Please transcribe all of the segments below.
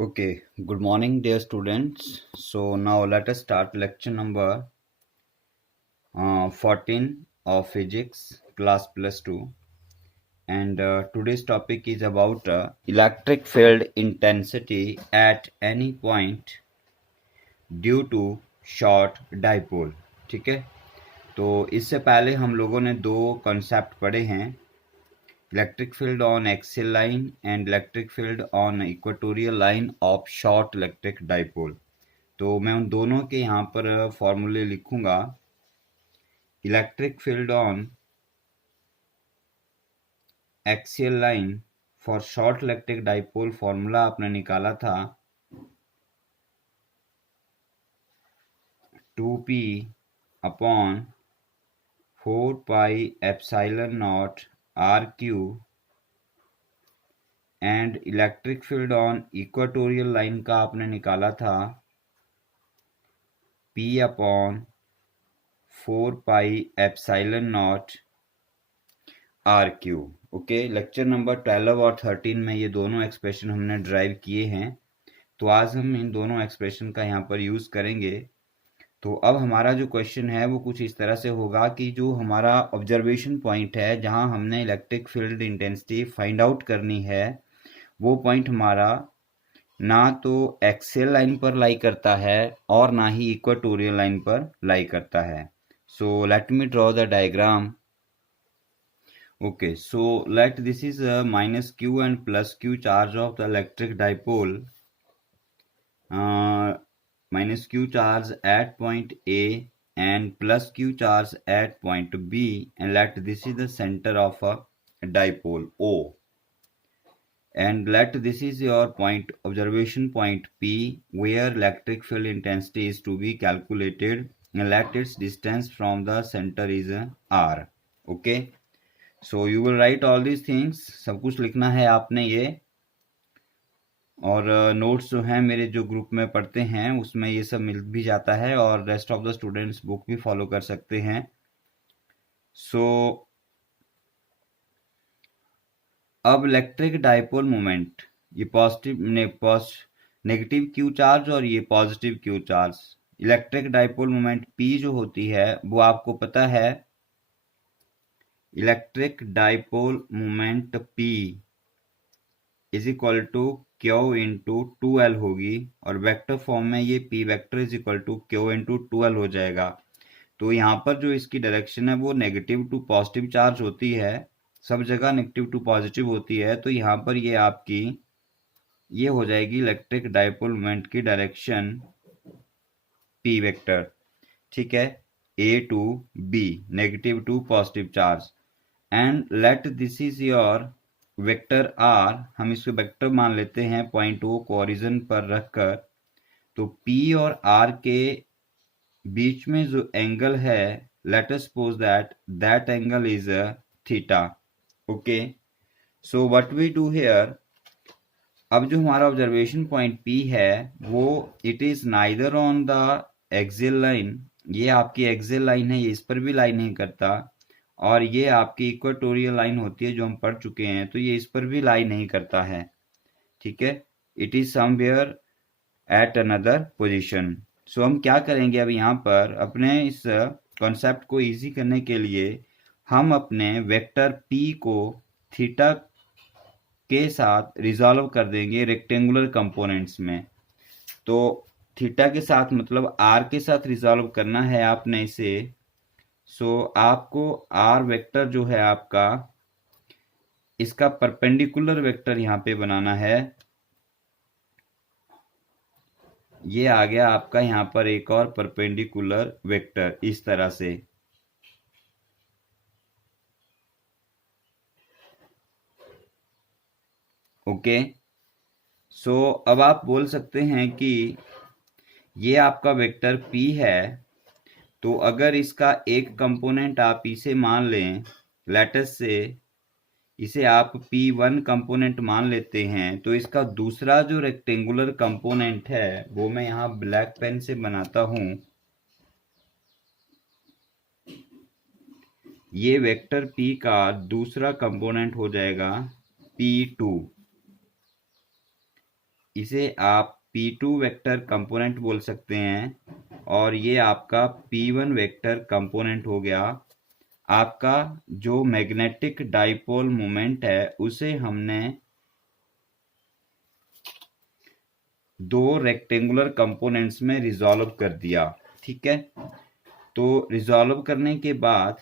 Okay, good morning, dear students. So now let us start lecture number 14 of physics, class plus 2. And today's topic is about electric field intensity at any point due to short dipole. ठीक है, तो इससे पहले हम लोगों ने दो concept पढ़े हैं, electric field on axial line and electric field on equatorial line of short electric dipole. तो मैं उन दोनों के यहाँ पर फॉर्मूले लिखूंगा। Electric field on axial line for short electric dipole formula आपने निकाला था 2p upon 4 pi epsilon not r cube, and electric field on equatorial line का आपने निकाला था p upon 4 pi epsilon not r cube. Okay, lecture number 12 और 13 में ये दोनों एक्सप्रेशन हमने ड्राइव किए हैं, तो आज हम इन दोनों एक्सप्रेशन का यहाँ पर यूज़ करेंगे। तो अब हमारा जो क्वेश्चन है वो कुछ इस तरह से होगा कि जो हमारा ऑब्जर्वेशन पॉइंट है जहाँ हमने electric field intensity find out करनी है, वो पॉइंट हमारा ना तो एक्सियल लाइन पर लाई करता है और ना ही इक्वेटोरियल लाइन पर लाई करता है। So let me draw the diagram. Okay, so let this is a minus q and plus q charge of the electric dipole. Minus q charge at point A and plus q charge at point B, and let this is the center of a dipole O. And let this is your point, observation point P, where electric field intensity is to be calculated, and let its distance from the center is R. Okay. So you will write all these things, सब कुछ लिखना है आपने ये, और notes जो हैं मेरे जो ग्रुप में पढ़ते हैं उसमें ये सब मिल भी जाता है, और rest of the students book भी फॉलो कर सकते हैं। सो अब इलेक्ट्रिक डाइपोल मोमेंट, ये पॉजिटिव नेगेटिव क्यू चार्ज और ये positive q charge, electric dipole moment p जो होती है वो आपको पता है, electric dipole moment P is equal to q into 2L होगी, और वेक्टर फॉर्म में ये P vector is equal to q into 2L हो जाएगा। तो यहाँ पर जो इसकी डायरेक्शन है वो नेगेटिव टू पॉजिटिव चार्ज होती है, सब जगह नेगेटिव टू पॉजिटिव होती है, तो यहाँ पर ये आपकी ये हो जाएगी इलेक्ट्रिक डाइपोल मोमेंट की डायरेक्शन P वेक्टर। ठीक है, A to B, negative to positive charge, and let this is your vector R, हम इसको वेक्टर मान लेते हैं पॉइंट O को ओरिजिन पर रखकर। तो P और R के बीच में जो एंगल है, let us suppose that angle is theta. Okay, so what we do here, अब जो हमारा ऑब्जर्वेशन पॉइंट P है वो it is neither on the axial line, ये आपकी एक्सियल लाइन है, ये इस पर भी लाई नहीं करता, और ये आपकी इक्वेटोरियल लाइन होती है जो हम पढ़ चुके हैं, तो ये इस पर भी लाई नहीं करता है। ठीक है, it is somewhere at another position. So हम क्या करेंगे, अब यहाँ पर अपने इस कॉन्सेप्ट को इजी करने के लिए हम अपने वेक्टर P को थीटा के साथ रिजॉल्व कर देंगे रेक्टेंगुलर कंपोनेंट्स में। तो थीटा के साथ मतलब R के साथ रिजॉल्व करना है आपने इसे। सो आपको R वेक्टर जो है आपका, इसका परपेंडिकुलर वेक्टर यहाँ पे बनाना है। ये आ गया आपका यहाँ पर एक और परपेंडिकुलर वेक्टर इस तरह से। ओके, सो अब आप बोल सकते हैं कि ये आपका वेक्टर P है, तो अगर इसका एक कंपोनेंट आप इसे मान लें, लेटस से इसे आप P1 कंपोनेंट मान लेते हैं, तो इसका दूसरा जो रेक्टेंगुलर कंपोनेंट है वो मैं यहाँ ब्लैक पेन से बनाता हूँ। ये वेक्टर P का दूसरा कंपोनेंट हो जाएगा P2। इसे आप P2 वेक्टर कंपोनेंट बोल सकते हैं और ये आपका P1 वेक्टर कंपोनेंट हो गया। आपका जो मैग्नेटिक डाइपोल मोमेंट है उसे हमने दो रेक्टेंगुलर कंपोनेंट्स में रिजॉल्व कर दिया। ठीक है, तो रिजॉल्व करने के बाद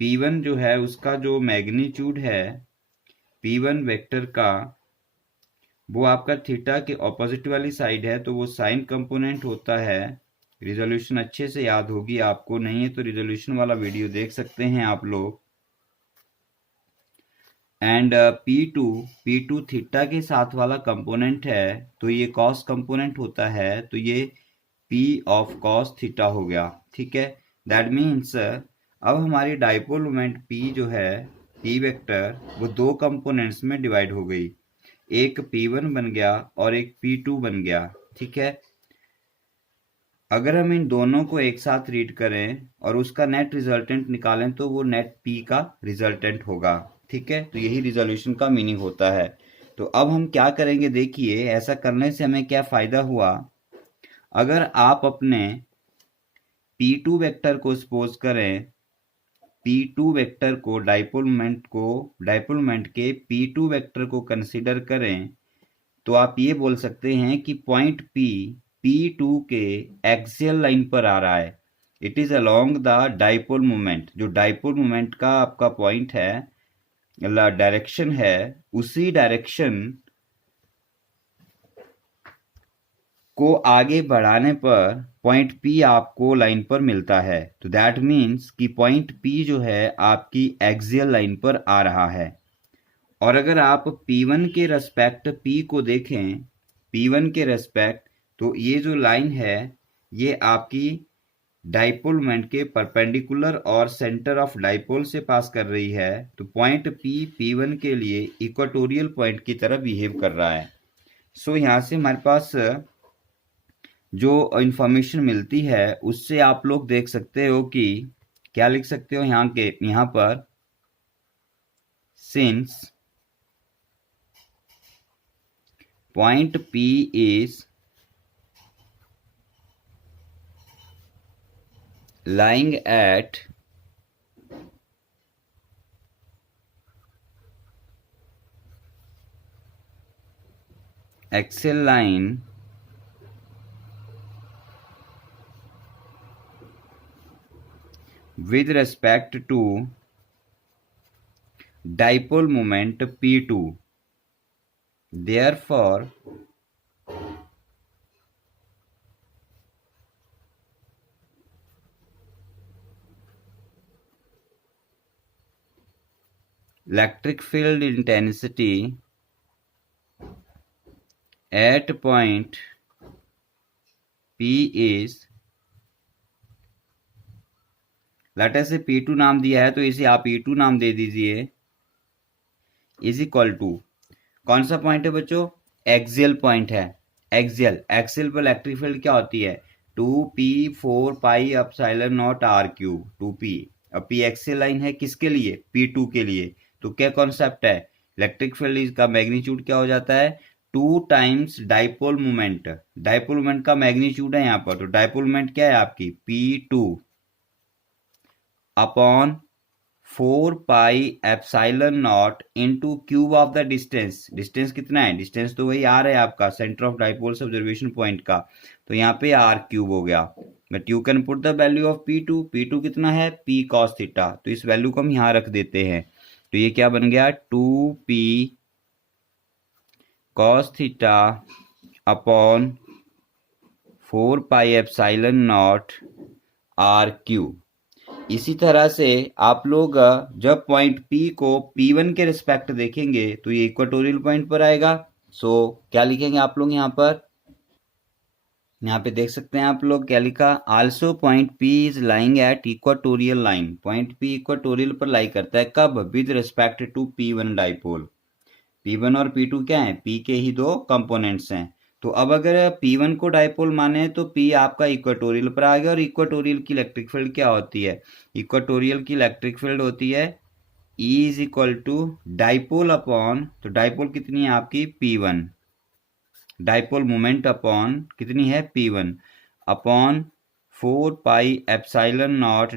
P1 जो है उसका जो मैग्नीट्यूड है P1 वेक्टर का, वो आपका थीटा के ऑपोजिट वाली साइड है, तो वो साइन कंपोनेंट होता है। रिजोल्यूशन अच्छे से याद होगी आपको, नहीं है तो रिजोल्यूशन वाला वीडियो देख सकते हैं आप लोग। एंड P2 थीटा के साथ वाला कंपोनेंट है, तो ये कॉस कंपोनेंट होता है, तो ये P ऑफ कॉस थीटा हो गया। ठीक है, दैट मीन्स अब हमारी डाइपोल मोमेंट P जो है P वेक्टर, वो दो कंपोनेंट्स में डिवाइड हो गई, एक P1 बन गया और एक P2 बन गया। ठीक है, अगर हम इन दोनों को एक साथ रीड करें और उसका नेट रिजल्टेंट निकालें तो वो नेट P का रिजल्टेंट होगा। ठीक है, तो यही रिजोल्यूशन का मीनिंग होता है। तो अब हम क्या करेंगे, देखिए ऐसा करने से हमें क्या फायदा हुआ। अगर आप अपने P2 वेक्टर को सपोज करें, P2 वेक्टर को डाइपोल मोमेंट के P2 वेक्टर को कंसीडर करें, तो आप ये बोल सकते हैं कि पॉइंट P P2 के एक्सियल लाइन पर आ रहा है। It is along the dipole moment, जो डाइपोल मोमेंट का आपका पॉइंट है, डायरेक्शन है, उसी डायरेक्शन को आगे बढ़ाने पर पॉइंट P आपको लाइन पर मिलता है। तो दैट मीन्स कि पॉइंट P जो है आपकी एक्सियल लाइन पर आ रहा है। और अगर आप P1 के रेस्पेक्ट P को देखें, P1 के रेस्पेक्ट, तो ये जो लाइन है ये आपकी डाइपोल मोमेंट के परपेंडिकुलर और सेंटर ऑफ डाइपोल से पास कर रही है। तो पॉइंट P P1 के लिए इक्वेटोरियल पॉइंट की तरह बिहेव कर रहा है। सो यहाँ से हमारे पास जो इंफॉर्मेशन मिलती है उससे आप लोग देख सकते हो कि क्या लिख सकते हो यहाँ पर, since point P is lying at axial line with respect to dipole moment P2. Therefore, electric field intensity at point P is, let us से P2 नाम दिया है तो इसे आप E2 नाम दे दीजिए, इज इक्वल टू, कौन सा पॉइंट है बच्चों, एक्सियल पॉइंट है। एक्सियल पर इलेक्ट्रिक फील्ड क्या होती है, 2p4πε0r3, 2p। अब P एक्सियल लाइन है किसके लिए, P2 के लिए। तो क्या कॉन्सेप्ट है, इलेक्ट्रिक फील्ड का मैग्नीट्यूड क्या हो जाता है, 2 times dipole moment. Dipole moment का मैग्नीट्यूड है यहाँ पर, तो डाइपोल मोमेंट क्या है आपकी, P2 upon 4πε0 into cube of the distance. Distance कितना है, डिस्टेंस तो वही आर है आपका, centre of dipole observation point का, तो यहाँ पे आर क्यूब हो गया। But you can put the value of P2 कितना है, P cos थीटा, तो इस वैल्यू को हम यहाँ रख देते हैं। तो ये क्या बन गया, 2P cos theta upon 4πε0 R cube. इसी तरह से आप लोग जब पॉइंट P को P1 के रिस्पेक्ट देखेंगे तो ये इक्वेटोरियल पॉइंट पर आएगा। सो क्या लिखेंगे आप लोग यहाँ पर, यहाँ पे देख सकते हैं आप लोग क्या लिखा, also point P is lying at equatorial line. Point P equatorial पर लाई करता है, कब, with respect to P1 dipole. P1 और P2 क्या है, P के ही दो कंपोनेंट्स हैं। तो अब अगर P1 को डाइपोल माने तो P आपका इक्वेटोरियल पर आ गया, और इक्वेटोरियल की इलेक्ट्रिक फील्ड क्या होती है, इक्वेटोरियल की इलेक्ट्रिक फील्ड होती है E is equal to dipole upon, तो डाइपोल कितनी है आपकी P1, डाइपोल मोमेंट अपॉन कितनी है P1 upon 4 pi epsilon not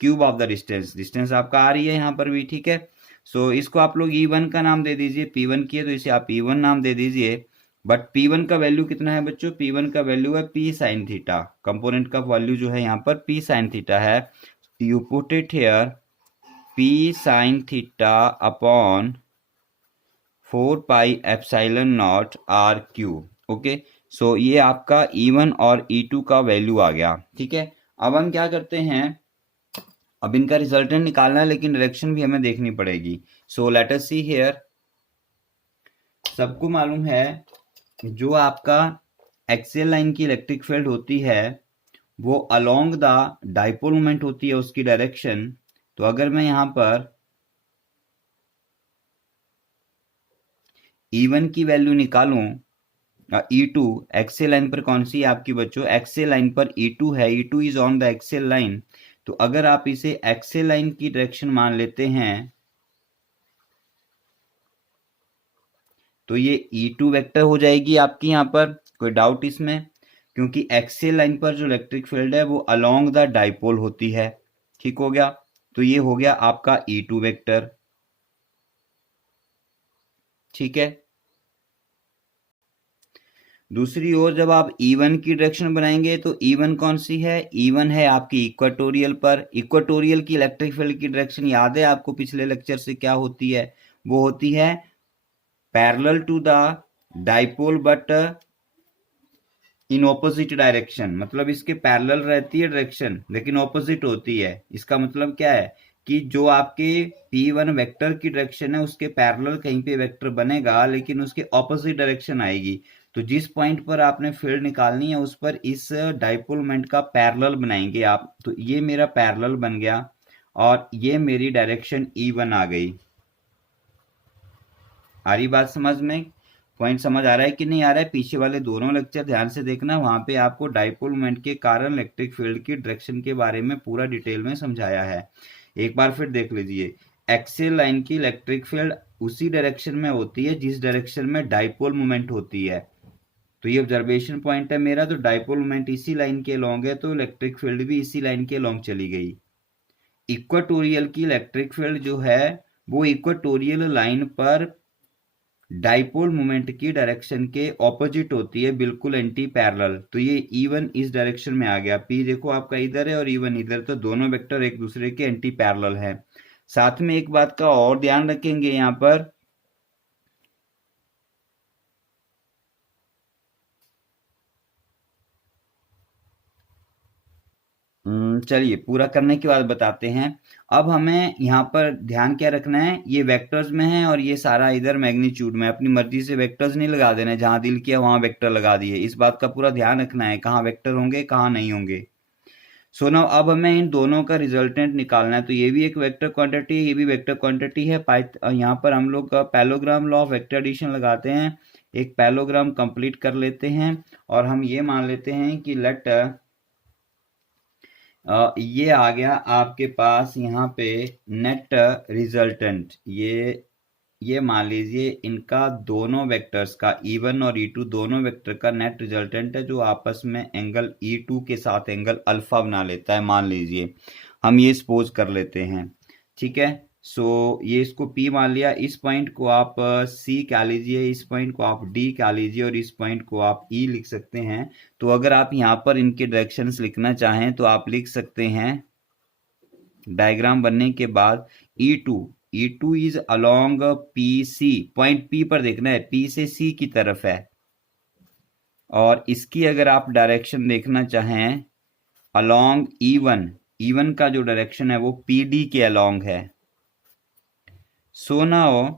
cube of the distance, distance आपका आ रही है यहाँ पर भी, ठीक है। सो इसको आप लोग E1 का नाम दे दीजिए, P1 की है तो इसे आप E1 नाम दे दीजिए। बट P1 का वैल्यू कितना है बच्चों, P1 का वैल्यू है P साइन थीटा, कंपोनेंट का वैल्यू जो है यहाँ पर P साइन थीटा है। You put it here P sine theta upon 4 pi epsilon naught are cube. Okay, so ये आपका E1 और E2 का वैल्यू आ गया, ठीक है। अब हम क्या करते हैं, अब इनका रिजल्टेंट निकालना है लेकिन डायरेक्शन भी हमें देखनी पड़ेगी। So let us see here, सबको मालूम है जो आपका एक्सियल लाइन की इलेक्ट्रिक फील्ड होती है वो अलोंग द डाइपोल मोमेंट होती है उसकी डायरेक्शन। तो अगर मैं यहां पर E1 की वैल्यू निकालूं, E2 एक्सियल लाइन पर कौन सी है आपकी बच्चों, एक्सियल लाइन पर E2 है, E2 is on the axial line. तो अगर आप इसे एक्सियल लाइन की डायरेक्शन मान लेते हैं तो ये E2 वेक्टर हो जाएगी आपकी यहाँ पर, कोई डाउट इसमें, क्योंकि एक्सियल लाइन पर जो इलेक्ट्रिक फील्ड है वो अलोंग द डाइपोल होती है, ठीक हो गया। तो ये हो गया आपका E2 वेक्टर, ठीक है। दूसरी ओर जब आप E1 की डायरेक्शन बनाएंगे तो E1 कौन सी है, E1 है आपकी इक्वेटोरियल पर। इक्वेटोरियल की इलेक्ट्रिक फील्ड की डायरेक्शन याद है आपको पिछले लेक्चर से, क्या होती है, वो होती है parallel to the dipole but in opposite direction, मतलब इसके पैरेलल रहती है डायरेक्शन लेकिन ऑपोजिट होती है। इसका मतलब क्या है कि जो आपके P1 वेक्टर की डायरेक्शन है उसके पैरेलल कहीं पे वेक्टर बनेगा लेकिन उसके ऑपोजिट डायरेक्शन आएगी। तो जिस पॉइंट पर आपने फील्ड निकालनी है उस पर इस डाइपोल मोमेंट का पैरेलल बनाएंगे आप। तो ये मेरा पैरेलल बन गया और ये मेरी डायरेक्शन E1 आ गई। आ रही बात समझ में, पॉइंट समझ आ रहा है कि नहीं आ रहा है, पीछे वाले दोनों लेक्चर ध्यान से देखना, वहां पे आपको डाइपोल मोमेंट के कारण इलेक्ट्रिक फील्ड की डायरेक्शन के बारे में पूरा डिटेल में समझाया है। एक बार फिर देख लीजिए, एक्सियल लाइन की इलेक्ट्रिक फील्ड उसी डायरेक्शन में होती है जिस डायरेक्शन में डाइपोल मोमेंट होती है। तो ये ऑब्जर्वेशन पॉइंट है मेरा, तो डाइपोल मोमेंट इसी लाइन के लॉन्ग है तो इलेक्ट्रिक फील्ड भी इसी लाइन के लॉन्ग चली गई। इक्वेटोरियल की इलेक्ट्रिक फील्ड जो है वो इक्वेटोरियल लाइन पर डाइपोल मोमेंट की डायरेक्शन के ऑपोजिट होती है, बिल्कुल एंटी पैरेलल। तो ये E1 इस डायरेक्शन में आ गया, P देखो आपका इधर है और E1 इधर, तो दोनों वेक्टर एक दूसरे के एंटी पैरेलल हैं। साथ में एक बात का और ध्यान रखेंगे यहाँ पर, चलिए पूरा करने के बाद बताते हैं। अब हमें यहाँ पर ध्यान क्या रखना है, ये वेक्टर्स में है और ये सारा इधर मैग्नीट्यूड में, अपनी मर्जी से वेक्टर्स नहीं लगा देना, जहां दिल किया वहां वेक्टर लगा दिए, इस बात का पूरा ध्यान रखना है कहाँ वेक्टर होंगे कहाँ नहीं होंगे। सो नाउ अब हमें इन दोनों का रिजल्टेंट निकालना है। तो ये भी एक वेक्टर क्वांटिटी है, ये भी वेक्टर क्वांटिटी है। यहाँ पर हम लोग parallelogram law of vector addition लगाते हैं, एक पैलोग्राम कंप्लीट कर लेते हैं और हम ये मान लेते हैं कि लेट ये आ गया आपके पास यहाँ पे नेट रिजल्टेंट, ये मान लीजिए इनका दोनों वेक्टर्स का E1 और E2 दोनों वेक्टर का नेट रिजल्टेंट है जो आपस में एंगल E2 के साथ एंगल अल्फा बना लेता है, मान लीजिए हम ये सपोज कर लेते हैं, ठीक है। सो ये इसको P मान लिया, इस पॉइंट को आप C कह लीजिए, इस पॉइंट को आप D कह लीजिए और इस पॉइंट को आप E लिख सकते हैं। तो अगर आप यहाँ पर इनके डायरेक्शंस लिखना चाहें तो आप लिख सकते हैं, डायग्राम बनने के बाद E2 is along PC, point P पर देखना है, P से C की तरफ है। और इसकी अगर आप डायरेक्शन देखना चाहें अलोंग E1 का जो डायरेक्शन है वो PD के अलोंग है। So now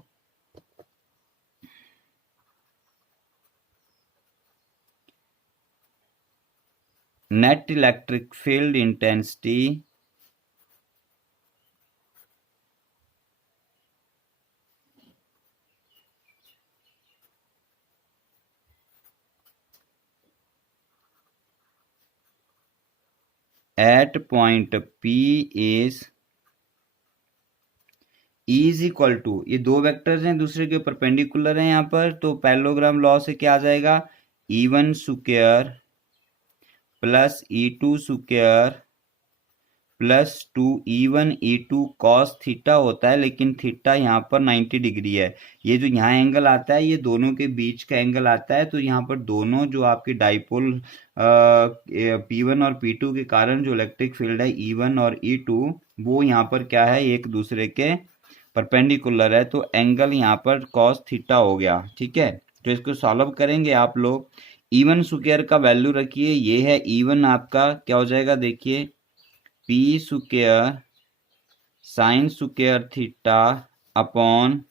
net electric field intensity at point P is E is equal to, ये दो वेक्टर्स हैं दूसरे के परपेंडिकुलर हैं यहाँ पर, तो पैरेललोग्राम लॉ से क्या आ जाएगा, E1 square plus E2 square plus 2E1 E2 cos theta होता है, लेकिन थीटा यहाँ पर 90 डिग्री है। ये जो यहाँ एंगल आता है ये दोनों के बीच का एंगल आता है, तो यहाँ पर दोनों जो आपकी डाइपोल P1 और P2 के कारण जो इलेक्ट्रिक फील्ड है E1 और E2 वो यहाँ पर क्या है, एक दूसरे के परपेंडिकुलर है, तो एंगल यहाँ पर कॉस थीटा हो गया। ठीक है, तो इसको सॉल्व करेंगे आप लोग। E1 स्क्वायर का वैल्यू रखिए, ये है E1 आपका क्या हो जाएगा, देखिए p square sine square theta upon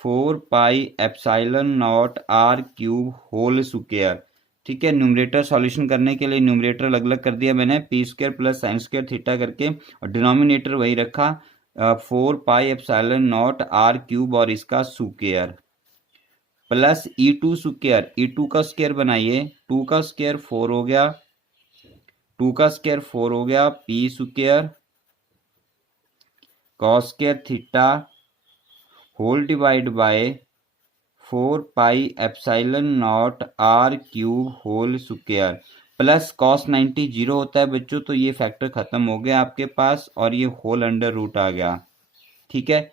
4 pi epsilon naught are cube whole square. ठीक है, न्यूमरेटर सॉल्यूशन करने के लिए न्यूमरेटर अलग अलग कर दिया मैंने, p square plus sine square theta करके, और डिनोमिनेटर वही रखा 4 pi epsilon naught are cube और इसका square plus E2 square, E2 का स्क्वायर बनाइए, 2 का स्क्वायर 4 हो गया, 2 का स्क्वायर 4 हो गया, p square cos square theta whole divide by 4 pi epsilon naught are cube whole square plus cos 90 zero होता है बच्चों, तो ये फैक्टर खत्म हो गया आपके पास और ये होल अंडर रूट आ गया। ठीक है,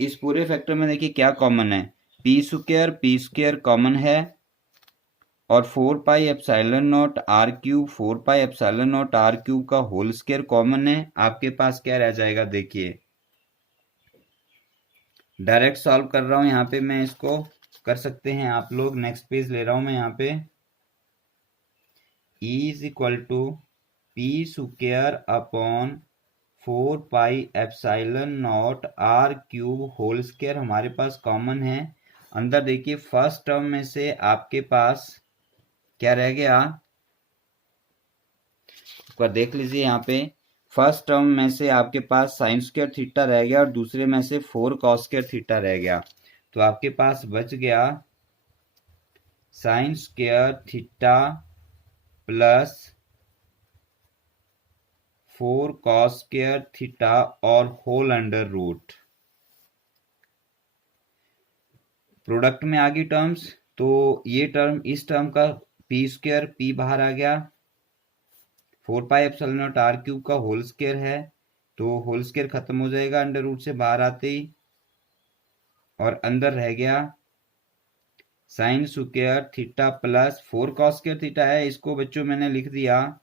इस पूरे फैक्टर में देखिए क्या कॉमन है, पी स्क्वायर कॉमन है और 4 pi epsilon naught are cube का होल स्क्वायर कॉमन है। आपके पास क्या रह जाएगा, देखिए डायरेक्ट सॉल्व कर रहा हूं यहाँ पे मैं, इसको कर सकते हैं आप लोग। नेक्स्ट पेज ले रहा हूं मैं यहाँ पे, E is equal to p square upon 4 pi epsilon naught are cube whole square हमारे पास कॉमन है। अंदर देखिए फर्स्ट टर्म में से आपके पास क्या रह गया, एक बार देख लीजिए यहाँ पे, फर्स्ट टर्म में से आपके पास साइन स्क्वायर थीटा रह गया और दूसरे में से 4 कॉस स्क्वायर थीटा रह गया, तो आपके पास बच गया sine square theta plus 4 cos square theta और होल अंडर रूट। प्रोडक्ट में आ गई टर्म्स, तो ये टर्म इस टर्म का पी स्क्वायर, पी बाहर आ गया, 4 pi epsilon naught are cube का होल स्क्वायर है, तो होल स्क्वायर खत्म हो जाएगा अंडर रूट से बाहर आते ही, और अंदर रह गया sine square theta plus 4 cos square theta है, इसको बच्चों मैंने लिख दिया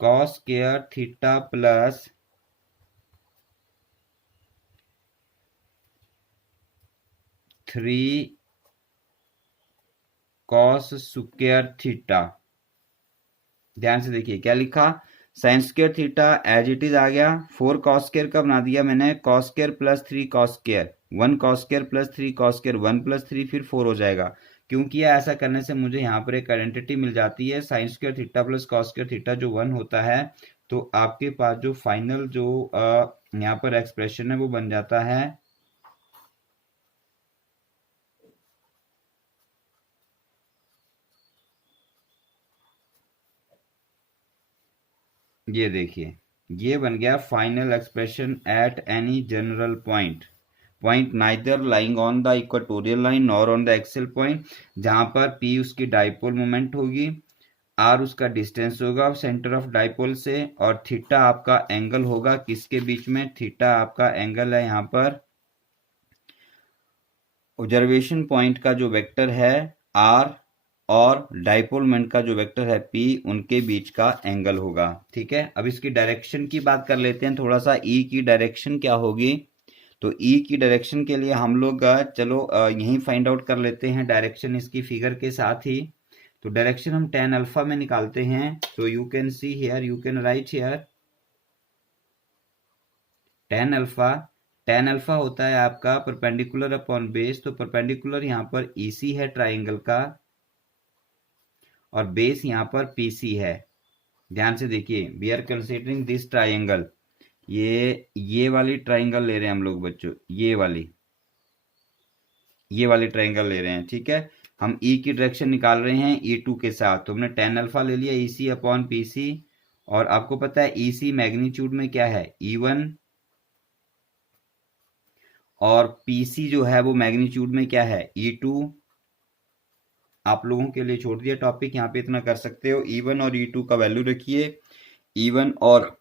cos square theta plus 3 cos square theta. ध्यान से देखिए क्या लिखा, sine square theta as it is आ गया, 4 कॉस स्क्वायर का बना दिया मैंने cos square plus 3 cos square, 1 cos square plus 3 cos square, 1 plus 3 फिर 4 हो जाएगा। क्यों किया ऐसा करने से, मुझे यहाँ पर एक आइडेंटिटी मिल जाती है, sign square theta plus cos square theta जो 1 होता है, तो आपके पास जो फाइनल जो यहाँ पर एक्सप्रेशन है वो बन जाता है ये देखिए, ये बन गया final expression at any general point neither lying on the equatorial line nor on the axial point, जहां पर P उसकी डाइपोल मोमेंट होगी, R उसका डिस्टेंस होगा सेंटर ऑफ डाइपोल से, और थीटा आपका एंगल होगा किसके बीच में, थीटा आपका एंगल है यहाँ पर ऑब्जर्वेशन पॉइंट का जो वेक्टर है R और डाइपोल मोमेंट का जो वेक्टर है P, उनके बीच का एंगल होगा। ठीक है, अब इसकी डायरेक्शन की बात कर लेते हैं थोड़ा सा, E की डायरेक्शन क्या होगी, तो E की डायरेक्शन के लिए हम लोग चलो यहीं फाइंड आउट कर लेते हैं डायरेक्शन इसकी फिगर के साथ ही। तो डायरेक्शन हम tan अल्फा में निकालते हैं, तो you can see here, you can write here tan alpha होता है आपका परपेंडिकुलर अपॉन बेस, तो परपेंडिकुलर यहाँ पर EC है ट्राइंगल का और बेस यहाँ पर PC है। ध्यान से देखिए, we are considering this triangle, ये वाली ट्राइंगल ले रहे हैं हम लोग बच्चों, ये वाली ट्राइंगल ले रहे हैं। ठीक है, हम E की डायरेक्शन निकाल रहे हैं E2 के साथ, तो हमने tan अल्फा ले लिया EC अपॉन PC, और आपको पता है EC मैग्नीट्यूड में क्या है, E1 और पीसी जो है वो मैग्नीट्यूड में क्या है E2। आप लोगों के लिए छोड़ दिया टॉपिक, यहाँ पे इतना कर सकते हो। E1 और E2 का वैल्यू रखिए, E1 और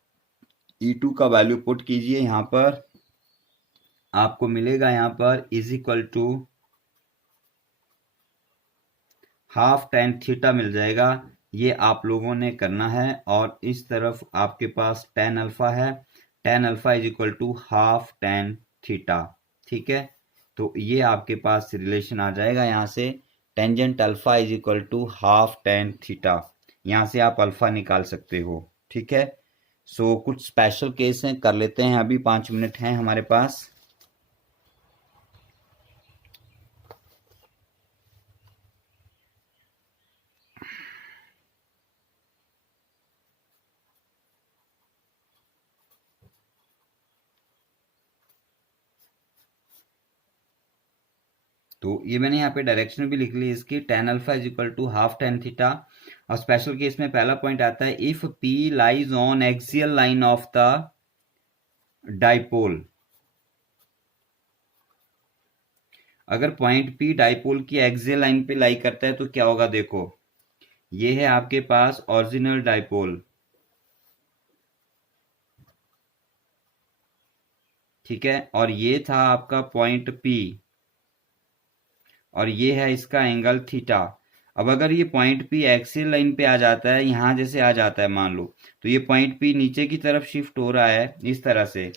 E2 का वैल्यू पुट कीजिए यहाँ पर, आपको मिलेगा यहाँ पर is equal to half tan theta मिल जाएगा। ये आप लोगों ने करना है। और इस तरफ आपके पास tan अल्फा है, tan alpha is equal to half tan theta. ठीक है, तो ये आपके पास रिलेशन आ जाएगा यहाँ से, tangent alpha is equal to half tan theta. यहाँ से आप अल्फा निकाल सकते हो। ठीक है, सो कुछ स्पेशल केस हैं, कर लेते हैं। अभी 5 मिनट हैं हमारे पास। तो ये मैंने यहाँ पे डायरेक्शन भी लिख ली इसकी, tan alpha is equal to half tan theta. और स्पेशल केस में पहला पॉइंट आता है, if P lies on axial line of the dipole. अगर पॉइंट P डाइपोल की एक्सियल लाइन पे लाई करता है तो क्या होगा, देखो ये है आपके पास ओरिजिनल डाइपोल। ठीक है, और ये था आपका पॉइंट P, और ये है इसका एंगल थीटा। अब अगर ये पॉइंट P एक्सियल लाइन पे आ जाता है, यहां जैसे आ जाता है मान लो, तो ये पॉइंट P नीचे की तरफ शिफ्ट हो रहा है इस तरह से,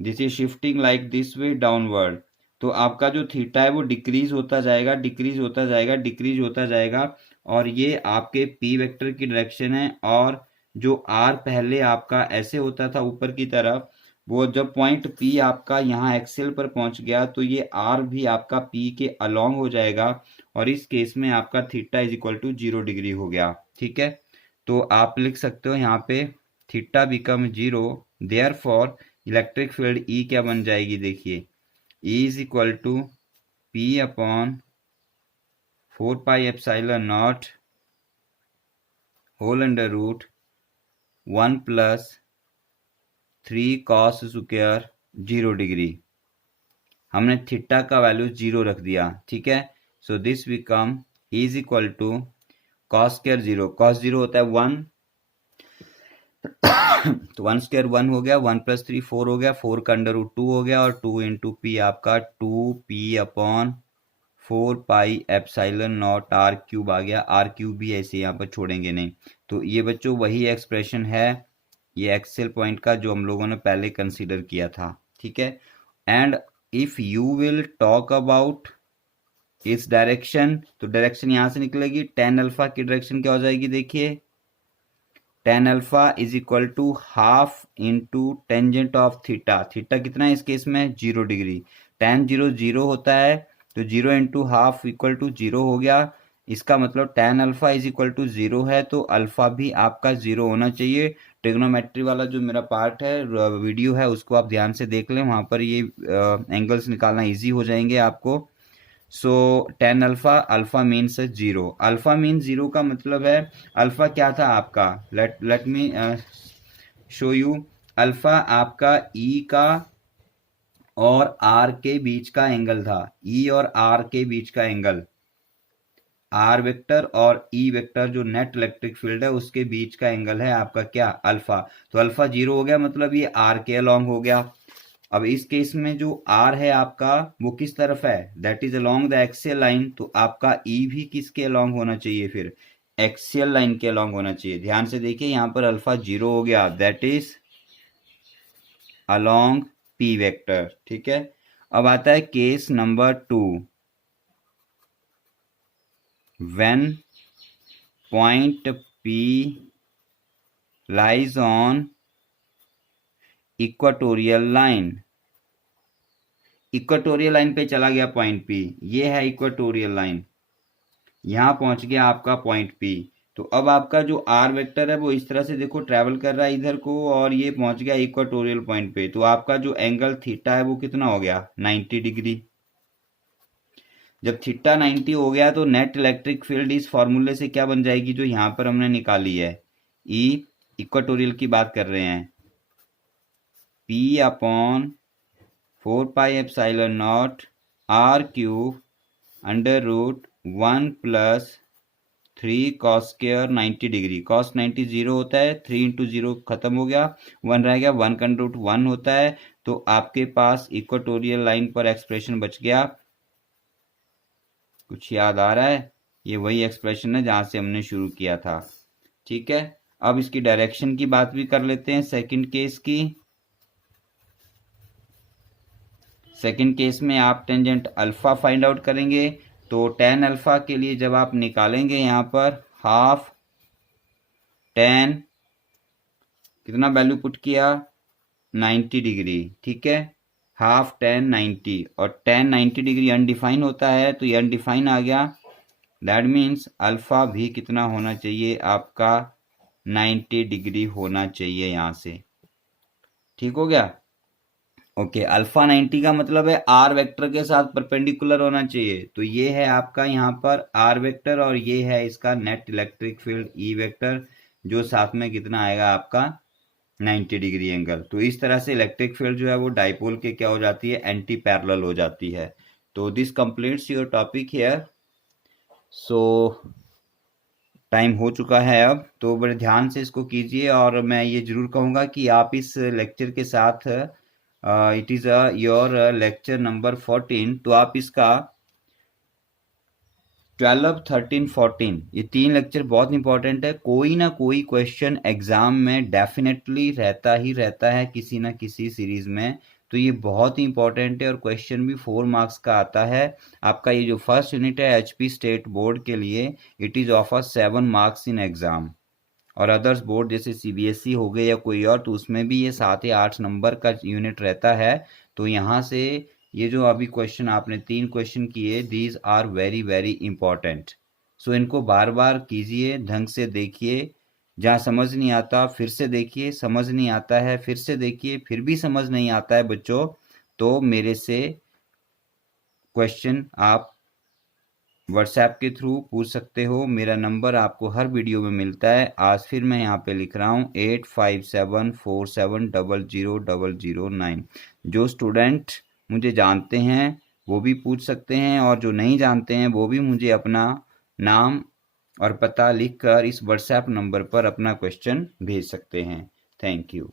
this is shifting like this way downward. तो आपका जो थीटा है वो डिक्रीज होता जाएगा, डिक्रीज होता जाएगा, डिक्रीज होता जाएगा। और ये आपके P वेक्टर की डायरेक्शन है। और जो R पहले आपका ऐसे होता था ऊपर की तरफ, वो जब पॉइंट P आपका यहाँ एक्सेल पर पहुंच गया तो ये R भी आपका P के अलोंग हो जाएगा। और इस केस में आपका theta is equal to 0 degree हो गया। ठीक है, तो आप लिख सकते हो यहाँ पे theta become 0, therefore electric field E क्या बन जाएगी, देखिए E is equal to P upon 4 pi epsilon naught whole under root 1 plus 3 cos square 0 degree. हमने थीटा का वैल्यू 0 रख दिया। ठीक है, so this become E is equal to cos square 0, cos 0 होता है 1, तो 1 स्क्वायर 1 हो गया, 1 प्लस 3 4 हो गया, 4 का अंडर रूट 2 हो गया, और 2 इंटू पी आपका 2p upon 4 pi epsilon naught are cube आ गया। आर क्यूब भी ऐसे यहाँ पर छोड़ेंगे नहीं। तो ये बच्चों वही एक्सप्रेशन है ये एक्सेल पॉइंट का जो हम लोगों ने पहले कंसीडर किया था। ठीक है, and if you will talk about इस डायरेक्शन, तो डायरेक्शन यहाँ से निकलेगी, tan अल्फा की डायरेक्शन क्या हो जाएगी, देखिए tan alpha is equal to half into tangent of theta. Theta कितना है इस केस में, 0 डिग्री। tan 0 0 होता है, तो 0 इंटू हाफ इक्वल टू 0 हो गया। इसका मतलब tan alpha is equal to 0 है, तो अल्फा भी आपका 0 होना चाहिए। ट्रिग्नोमेट्री वाला जो मेरा पार्ट है वीडियो है उसको आप ध्यान से देख लें, वहां पर ये एंगल्स निकालना इजी हो जाएंगे आपको। सो tan alpha, alpha means 0। Alpha means 0 का मतलब है, अल्फा क्या था आपका, let me show you. Alpha आपका E का और R के बीच का एंगल था, E और R के बीच का एंगल, R वेक्टर और E वेक्टर जो नेट इलेक्ट्रिक फील्ड है उसके बीच का एंगल है आपका क्या, अल्फा। तो अल्फा 0 हो गया, मतलब ये R के अलोंग हो गया। अब इस केस में जो R है आपका वो किस तरफ है, that is along the axial line, तो आपका E भी किसके अलोंग होना चाहिए, फिर एक्सियल लाइन के अलोंग होना चाहिए। ध्यान से देखिए यहाँ पर अल्फा 0 हो गया, that is along P vector. ठीक है, अब आता है case number 2, when point P lies on equatorial line. Equatorial line पे चला गया पॉइंट P, ये है इक्वाटोरियल लाइन, यहां पहुंच गया आपका पॉइंट P। तो अब आपका जो R वेक्टर है वो इस तरह से देखो ट्रेवल कर रहा है इधर को, और ये पहुंच गया इक्वाटोरियल पॉइंट पे। तो आपका जो एंगल थीटा है वो कितना हो गया, 90 डिग्री। जब थीटा 90 हो गया तो नेट इलेक्ट्रिक फील्ड इस फॉर्मूले से क्या बन जाएगी, जो यहां पर हमने निकाली है, E इक्वाटोरियल की बात कर रहे हैं, P upon 4 pi epsilon naught are cube under root 1 plus 3 cos square 90 degree. Cos 90 zero होता है, 3 इंटू जीरो खत्म हो गया, 1 रह गया, 1 का अंडर रूट 1 होता है। तो आपके पास इक्वेटोरियल लाइन पर एक्सप्रेशन बच गया। कुछ याद आ रहा है? ये वही एक्सप्रेशन है जहां से हमने शुरू किया था। ठीक है, अब इसकी डायरेक्शन की बात भी कर लेते हैं सेकंड केस की। सेकंड केस में आप टेंजेंट अल्फा फाइंड आउट करेंगे। तो टेन अल्फा के लिए जब आप निकालेंगे यहां पर हाफ टेन, कितना वैल्यू पुट किया, 90 डिग्री। ठीक है, हाफ टेन 90, और टेन 90 डिग्री अनडिफाइन होता है, तो ये अनडिफाइन आ गया। दैट मीन्स अल्फा भी कितना होना चाहिए आपका, 90 डिग्री होना चाहिए यहां से। ठीक हो गया? ओके, अल्फा 90 का मतलब है आर वेक्टर के साथ परपेंडिकुलर होना चाहिए। तो ये है आपका यहाँ पर आर वेक्टर, और ये है इसका net electric field E vector, जो साथ में कितना आएगा आपका 90 डिग्री एंगल। तो इस तरह से इलेक्ट्रिक फील्ड जो है वो डाइपोल के क्या हो जाती है, एंटी पैरेलल हो जाती है। तो this completes your topic here. So time हो चुका है अब, तो बड़े ध्यान से इसको कीजिए। और मैं ये जरूर कहूँगा कि आप इस लेक्चर के साथ, it is your lecture number 14, तो आप इसका 12, 13, 14 ये 3 लेक्चर बहुत इंपॉर्टेंट है। कोई ना कोई क्वेश्चन एग्जाम में डेफिनेटली रहता ही रहता है किसी ना किसी सीरीज में। तो ये बहुत ही इंपॉर्टेंट है, और क्वेश्चन भी 4 मार्क्स का आता है। आपका ये जो फर्स्ट यूनिट है एचपी स्टेट बोर्ड के लिए, it is of 7 marks in exam. और अदर्स बोर्ड जैसे सीबीएसई हो गए या कोई और, तो उसमें भी ये 7 या 8 नंबर का यूनिट रहता है। तो यहाँ से ये जो अभी क्वेश्चन आपने 3 क्वेश्चन किए, these are very very important. So इनको बार बार कीजिए, ढंग से देखिए। जहाँ समझ नहीं आता फिर से देखिए, समझ नहीं आता है फिर से देखिए, फिर भी समझ नहीं आता है बच्चों, तो मेरे से क्वेश्चन आप व्हाट्सएप के थ्रू पूछ सकते हो। मेरा नंबर आपको हर वीडियो में मिलता है। आज फिर मैं यहाँ पे लिख रहा हूँ 8574700009। जो स्टूडेंट मुझे जानते हैं वो भी पूछ सकते हैं, और जो नहीं जानते हैं वो भी मुझे अपना नाम और पता लिखकर इस व्हाट्सएप नंबर पर अपना क्वेश्चन भेज सकते हैं। Thank you.